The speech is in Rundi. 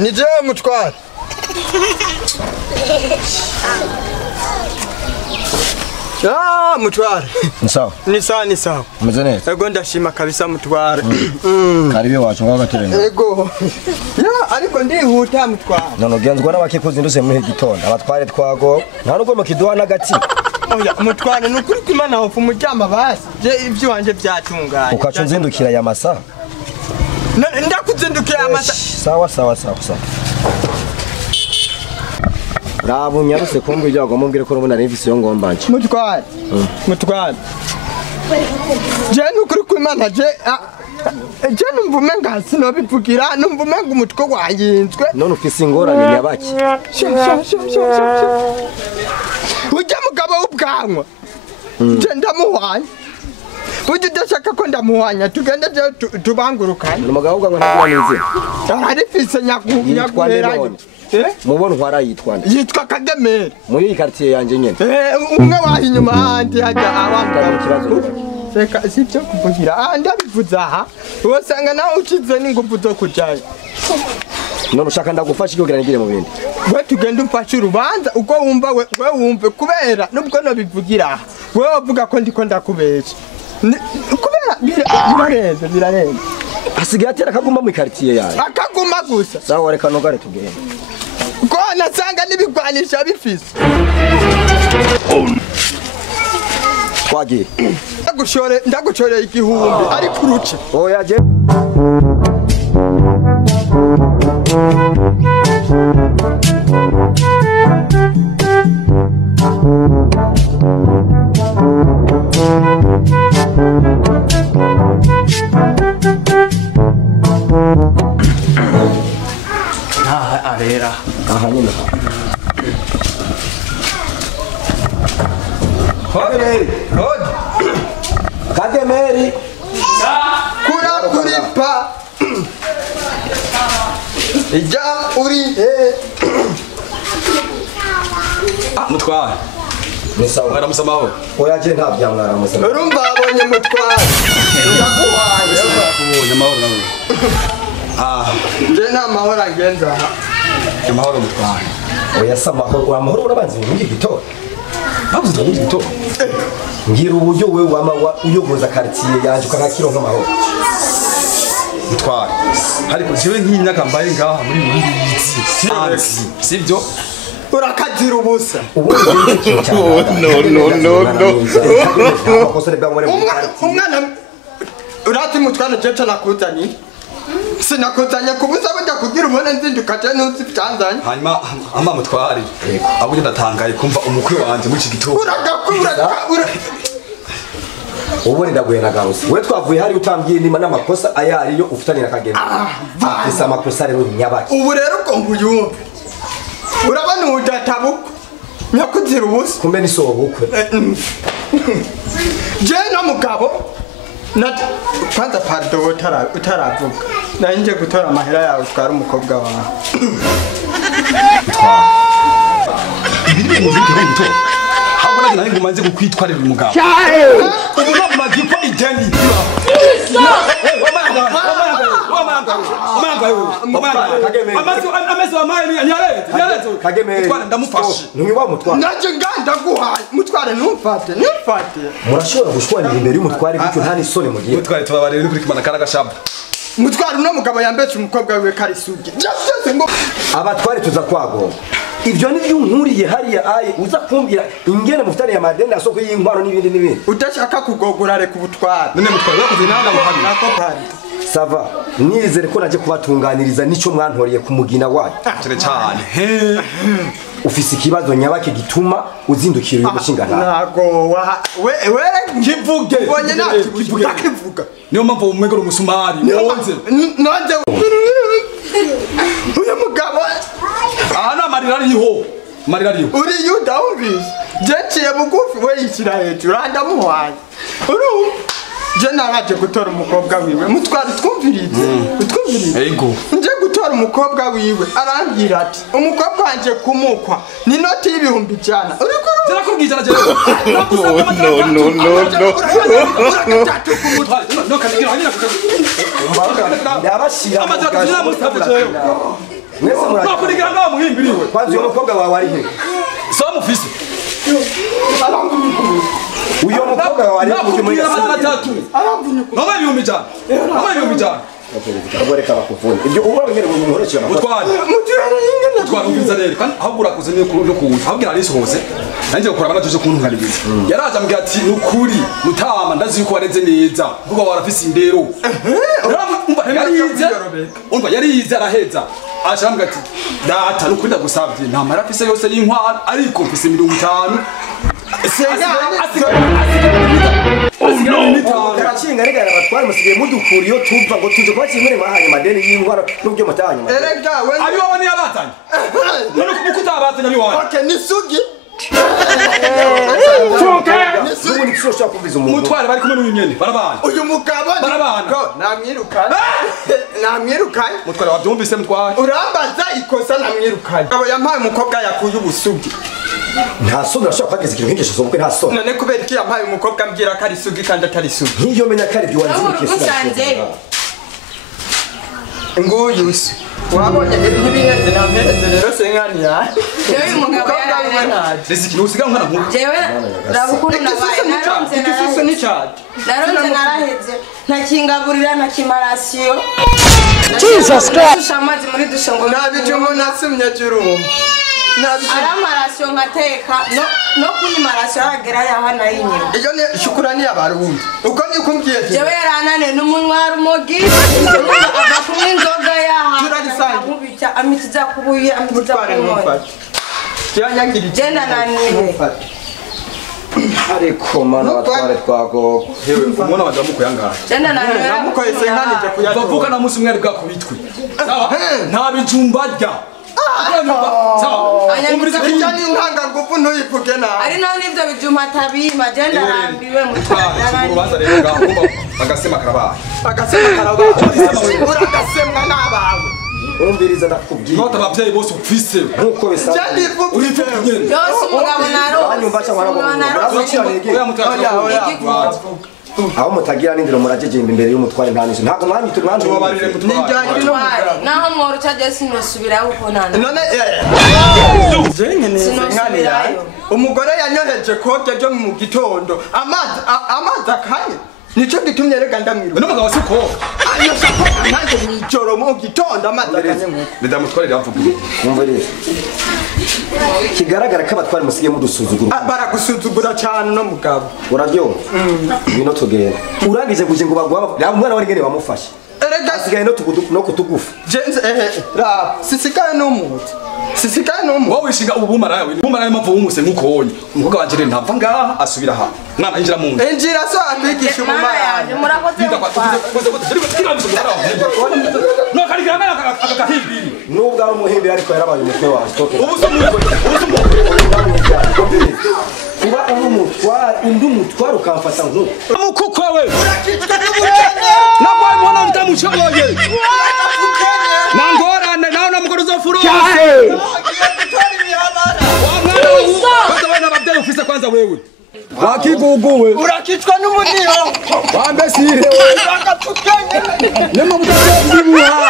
nije mutware. Ah, mutware. Sawa. Ni sawa. Umeze neza? Ego ndashima kabisa mutware. Karibe wacu ngaho gaterenge. Ego. Ya, ariko ndihuta mutware. None ugenzwa n'abakikuzi nduse muri gitondo. Abatware twago. Nta nubwo mukiduha n'agati. Oya, mutware nukuri kwimana hofu mujama basi. Je ivyo wanje byatunganye. Ukacu nzindukira ya masa. Ndakuzindukira amasa. Sawa. Rabu nyaruse kumva ibyo agomba mbwire ko rubona revisi yo ngombanje. Mutware. Je nukuri kwimana je numva umenga sinobivugira numva umenga umutwe wayinzwe. None ufise ingorane nyabaki. Ujya mugabo w'ubwanwa. Je ndamuhanya. Ujya udashaka ko ndamuhanya tugende je tubangurukanye. Umugabo w'ubwanwa ntabwo nize. Arifise nyaguheranye. Mubona ntwara yitwana. Yitwa Kagemere. Muri iyi quartier yanje nyene. Umwe wahi inyuma handi hajya Mu kibazo. Reka sibyo kuvugira. Ndabivuza aha. Wosanga nawe ukize n'ingufu zo kujayo. None ushaka ndagufasha iyo ngire mu bindi. We tugende umfashe urubanza uko wumva we wumve kubera nubwo no bivugira. We wavuga ko ndiko ndakubesha. Kubera birarenze. Asigaye atera kaguma mu quartier yawe. Akaguma gusa. Sawa reka nogare tugende. Ko nasanga nibigwanisha bifise. Twagiye. Ndagushore igihumbi ari kuruce. Oya je. Arera. Aha nyine. Kagemeri. Kuripa. Ija uri Mutware. Ni sawa. Mwaramusamaho. Oya je nta byamwaramusa. urumva abonye mutware. Ubonye amahoro nawe. Je nta mahoro agenza aha. Amahoro mutware. Oya samahoro amahoro urabanze muri gitondo. Bavuze muri gitondo. Ngira uburyo we wama uyogoza quartier yanje ukakiro nk'amahoro. Mutware. Ariko jewe nk'imyaka mbaye ngaha muri yizi. Sibyo? Urakazira ubusa. Umwana urati mutwana jecha nakuzani. Sinakuzanya kubuza bajya kugira ubone nzinduka je ntuzi byanzanye. Hanyuma ama mutware. Abuje ndatangaye kumva umukwe wanje muri iki gitondo. Uragakura. Ubone ndaguye na garusi. We twavuye hari utambwiye nima n'amakosa ayariyo ufutanira kagenda. Asa amakosa rero nyabaki. Ubu rero ko nguyumve. Urabona udatabuka. Nyakuzira ubusa. Kumbe ni sobukwe. Je na mugabo kwanza pardon utaravuga. Nanje gutora amahera yawe twara umukobwa wawe. Ibiri mu gitondo. Habona ngira ngo manze kukwitwarira umugabo. Ubu bamaze ko ideni. Kagemeri. Ndamufashe. Ntiwa mutware. Naje nganda guhaye mutware numfate. Murashobora gushwanira imbere y'umutware bityo nta nisoni mugiye. Mutware tubabarire kuri kimana karagashaba. Mutware no mugabo yambetse umukobwa wiwe karisugi. Just ngo abatware tuza kwago. Ibyo ni byo nkuriye hariya aye uza kumbira ingene mufitani ya madeni asoko y'inkwano n'ibindi. Udashaka kugogora reka ubutware. None mutware wakoze nanga muhamye. Nakopari. Sava nizere ko naje kubatunganiriza nico mwantoriye kumugina wayo. Cyane. Ufise ikibazo nyabake gituma uzindukira uyu mushinga nta. Nago we Nkivuge. Bonye nakivuga. Niyo mpamvu umwegero umusumari. Nonze. Nonze. Uyu mugabo Aha na marira ariho. Marira ariho. uri yuda umvise. Je ciye bugufi we yishyira hejuru andamuhanye. Je naraje gutora umukobwa wiwe mutware twumvirize. Ego. Nje gutora umukobwa wiwe arambwira ati umukobwa wanje kumukwa ni noti y'ibihumbi jana. Uri kuru. Zarakubwira je. Ndabashira amaze kugira musabye. mwese murajya nakurigira ngaho muhimbiriwe kwanza uyo mukobwa wawe ari he so mufise uyo mukobwa wawe ari mu nakubwira amazina atatu mama ibihumbi ijana mama ibihumbi ijana reka bakuvune ibyo uba ngene mu muhorekera utwara ubwiza rero kandi ahubwo urakoze niyo kuri kuza ahubwo ari hose nanjye gukora amanatu zo kuntunganiriza yaraje ambwira ati nukuri mutama ndazi yuko wareze neza kuko warafise indero yarize araheza ashambwa ati data nukuri ndagusabye nta mara afise yose y'inkwano ariko mfise 50 Karacinga rega abatwari musigiye mudukuriyo tuva ngo tuje kwa kimwe mwahanye madeni y'ingwara n'ubyo mutahanye madeni. Erega we abi wabone yabatanye. None kubukuta abatanye abi wabone. Okay ni sugi. Nubu ni kisho kumbiza umuntu. Mutware bari kumwe n'unyene barabana. Uyu mugabo namwirukanye. Namwirukanye. Mutware wabyumvise mutware. Urambaza ikosa namwirukanye. Abo yampaye umukobwa yakuye ubusugi. Nta soni ashaka kwageza ikintu nk'icyo sobukwe nta soni. None kubera iki yampaye umukobwa ambwira ko ari sugi kandi atari sugi. Nkiyo menya kare byo wanzirikise. Nguyusi. Wabonye n'ibiheze nampereze rero senkani ya. Yewe umugabo yaraje. Riziki nusiga nkana nkuko. Jewe rabukuru nabaye Igisusu ni cyati. naronze naraheze ntakingaburira ntakimarasiyo. Jesus Christ. Shamazi muri dushongo. Nabijumo nasumye jurumba. Aramarasiyo ngateka no kuyimarasiyo aragera yahana yinyuma. Iyo ni shukurani y'abarundi. Uko ni kumbwiye. Jewe yaranane n'umunwa rumogi. Ava kumwe inzoga yaha. Turarisangira. Amitiza kubuye amitiza kumoya. Jenda naniwe. Ariko mana batware twago. Hewe umwana wadamu kuyangara. Jenda naniwe. Namukoye senkani je kuyavuga. Bavuga na musi mwari bwa kubitwe. Sawa? Nta bijumba rya. Umuriza kijani nkanga ngufu ntuyivuge nawe. Ari naho nivyo bijuma tabima jenda rambiwe mutwara. Ubanza rero ngomba bagasema karabaye. Bagasema karabaye. Uragasemwa n'abawe. Urumbiriza ndakubwiye. Nota abavyeyi bose ufise. Nkuko bisa. Jadi Uri nyene. Yose umugabo naro. Anyumva cyangwa nabo. Oya mutwara. Aho mutagira n'indiro murajejemba imbere y'umutware ntanisho ntabwo mwami turwanje Tubabarire mutwara. Naho mworo cyaje sinosubira uko nana. None senkani yawe. Umugore yanyoheje kote jo mu gitondo. Amazi akanye. Nico gitumye rega ndamwiruka. None mugabo siko. Ayo sako nanjye mw'ijoro mu gitondo amazi akanye mu. Ndamutware yavuga. Umva rero. Kigaragara ko abatware musigiye mudusuzugura. Baragusuzugura cyane no mugabo. Uraryo? Bino tugenda. Urangije kuje ngo bagwa yaba umwana wari ngene bamufashe. Erega asigaye no kutugufa. Jenze ra sisikaye n'umuti. Sisikaye n'umuti. Wowe wishinga ubumara yawe. Ubumara y'amapfu wumuse nkuko wonye. Umukobwa wanje ntapfa ngaha asubira ha. Mwana injira mu nda. Injira so akwigisha ubumara. Murakoze. No karigira mera akagahimbiri. Nubwo ari umuhimbi ariko yarabaye umutwe wawe. Kuba undi umutwaro ukamfata nkuko. Amukukwe we. Nakwa mwana ntamushoboye. Nangorane nawe namugoro zofuro. Bata ababyeyi ufise kwanza wewe. Wakiguguwe. Urakicwa n'umuniro. Wambesire we. Nemo mutazibuha.